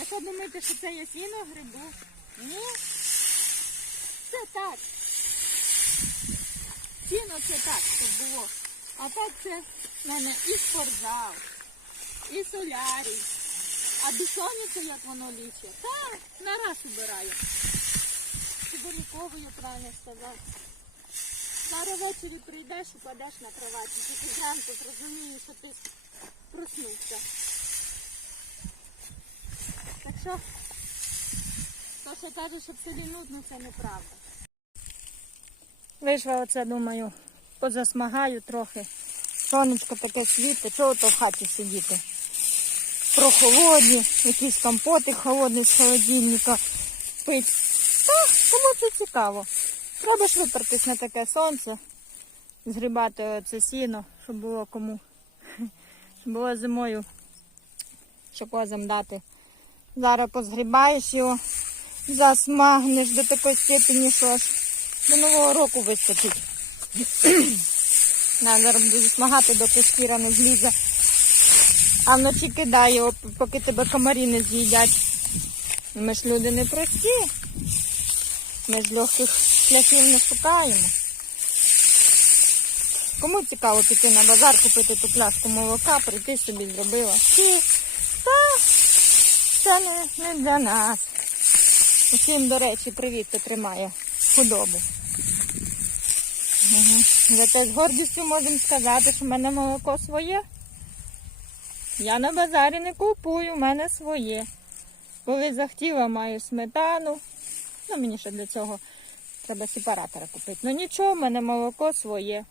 А що думаєте, що це я сіно грибу? Ні. Це так. Сіно це так, щоб було. А так це в мене і спортзал, і солярій. А бісоніця, як воно лічить, так, на раз убираю. Сибиряковою правильно сказав. Зараз ввечері прийдеш, упадеш на кроваті, тільки зранку зрозумієш, що ти проснувся. Що, то, що каже, що в селі нудно, це неправда. Вийшла оце, думаю, позасмагаю трохи. Сонечко таке світить, чого то в хаті сидіти? Прохолодні, якийсь компотик холодний з холодильника пить. Та, кому це цікаво. Треба ж випертись на таке сонце, згрібати оце сіно, щоб було кому. Щоб було зимою, що козам дати. Зараз позгрібаєш його, засмагнеш до такої степені, що аж до нового року вистачить. Зараз буду засмагати, доки шкіра не злізе. А вночі кидай його, поки тебе комарі не з'їдять. Ми ж люди не прості. Ми ж легких шляхів не шукаємо. Кому цікаво піти на базар, купити ту пляшку молока, прийти собі зробила. Та це не, не для нас. Усім, до речі, привіт, хто тримає худобу. Угу. Зате з гордістю можемо сказати, що в мене молоко своє. Я на базарі не купую, в мене своє. Коли захотіла, маю сметану. Ну, мені ще для цього треба сепаратора купити. Ну нічого, в мене молоко своє.